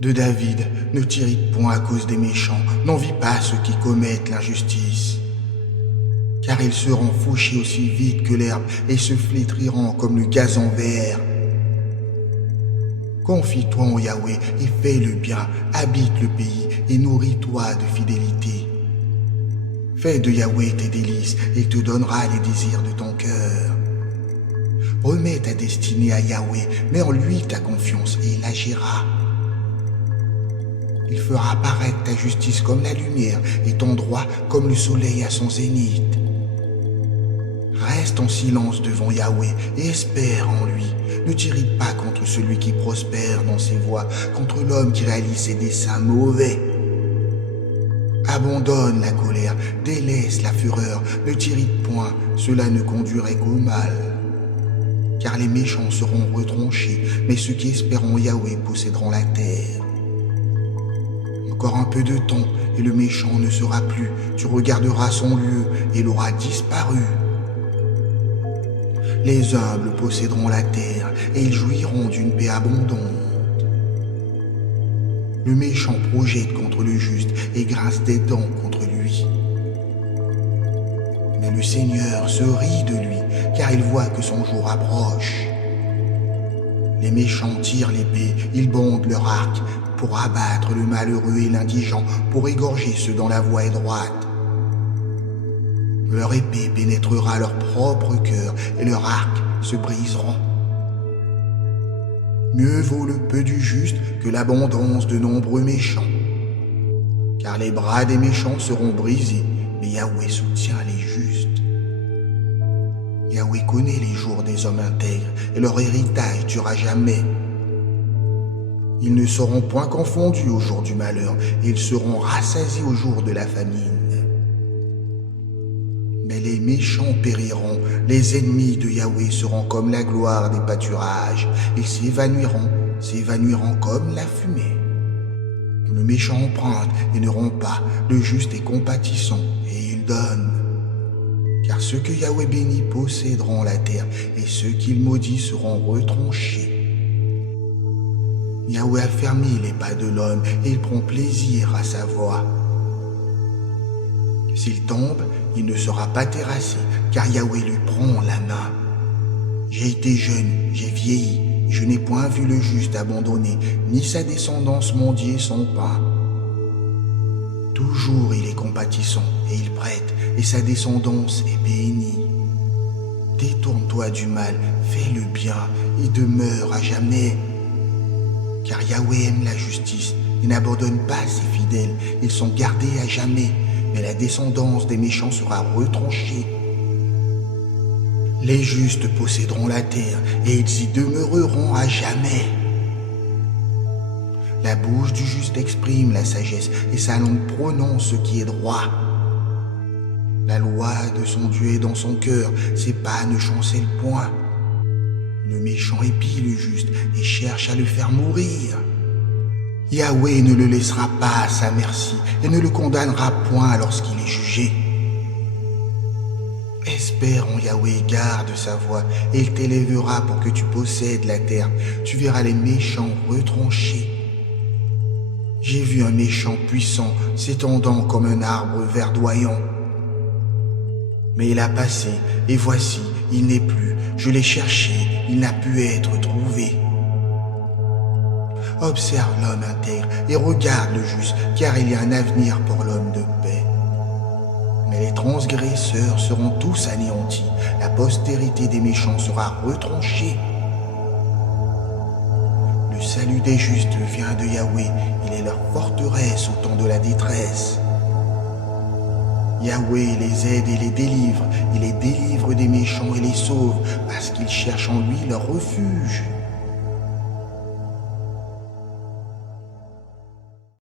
De David, ne t'irrite point à cause des méchants, n'envie pas ceux qui commettent l'injustice. Car ils seront fauchés aussi vite que l'herbe et se flétriront comme le gazon vert. Confie-toi en Yahweh et fais le bien, habite le pays et nourris-toi de fidélité. Fais de Yahweh tes délices et il te donnera les désirs de ton cœur. Remets ta destinée à Yahweh, mets en lui ta confiance et il agira. Il fera paraître ta justice comme la lumière et ton droit comme le soleil à son zénith. Reste en silence devant Yahweh et espère en lui. Ne t'irrite pas contre celui qui prospère dans ses voies, contre l'homme qui réalise ses desseins mauvais. Abandonne la colère, délaisse la fureur, ne t'irrite point, cela ne conduirait qu'au mal. Car les méchants seront retranchés, mais ceux qui espèrent en Yahweh posséderont la terre. Encore un peu de temps, et le méchant ne sera plus. Tu regarderas son lieu, et il aura disparu. Les humbles posséderont la terre, et ils jouiront d'une paix abondante. Le méchant projette contre le juste, et grince des dents contre lui. Mais le Seigneur se rit de lui, car il voit que son jour approche. Les méchants tirent l'épée, ils bondent leur arc, pour abattre le malheureux et l'indigent, pour égorger ceux dont la voie est droite. Leur épée pénétrera leur propre cœur, et leurs arcs se briseront. Mieux vaut le peu du juste que l'abondance de nombreux méchants. Car les bras des méchants seront brisés, mais Yahweh soutient les justes. Yahweh connaît les jours des hommes intègres, et leur héritage durera jamais. Ils ne seront point confondus au jour du malheur, et ils seront rassasiés au jour de la famine. Mais les méchants périront, les ennemis de Yahweh seront comme la gloire des pâturages, ils s'évanouiront comme la fumée. Le méchant emprunte et ne rompt pas, le juste est compatissant et il donne. Car ceux que Yahweh bénit posséderont la terre, et ceux qu'il maudit seront retranchés. Yahweh affermit les pas de l'homme, et il prend plaisir à sa voix. S'il tombe, il ne sera pas terrassé, car Yahweh lui prend la main. J'ai été jeune, j'ai vieilli, je n'ai point vu le juste abandonné, ni sa descendance mendier son pain. Toujours il est compatissant, et il prête, et sa descendance est bénie. Détourne-toi du mal, fais le bien, et demeure à jamais. Car Yahweh aime la justice, il n'abandonne pas ses fidèles, ils sont gardés à jamais, mais la descendance des méchants sera retranchée. Les justes posséderont la terre, et ils y demeureront à jamais. La bouche du juste exprime la sagesse, et sa langue prononce ce qui est droit. La loi de son Dieu est dans son cœur, ses pas ne chancellent point. Le méchant épie le juste et cherche à le faire mourir. Yahweh ne le laissera pas à sa merci et ne le condamnera point lorsqu'il est jugé. Espère en Yahweh, garde sa voie, et il t'élèvera pour que tu possèdes la terre. Tu verras les méchants retranchés. J'ai vu un méchant puissant s'étendant comme un arbre verdoyant. Mais il a passé, et voici, il n'est plus. Je l'ai cherché, il n'a pu être trouvé. Observe l'homme intègre et regarde le juste, car il y a un avenir pour l'homme de paix. Mais les transgresseurs seront tous anéantis, la postérité des méchants sera retranchée. Le salut des justes vient de Yahweh, il est leur forteresse au temps de la détresse. Yahweh les aide et les délivre, il les délivre des méchants et les sauve, parce qu'ils cherchent en lui leur refuge.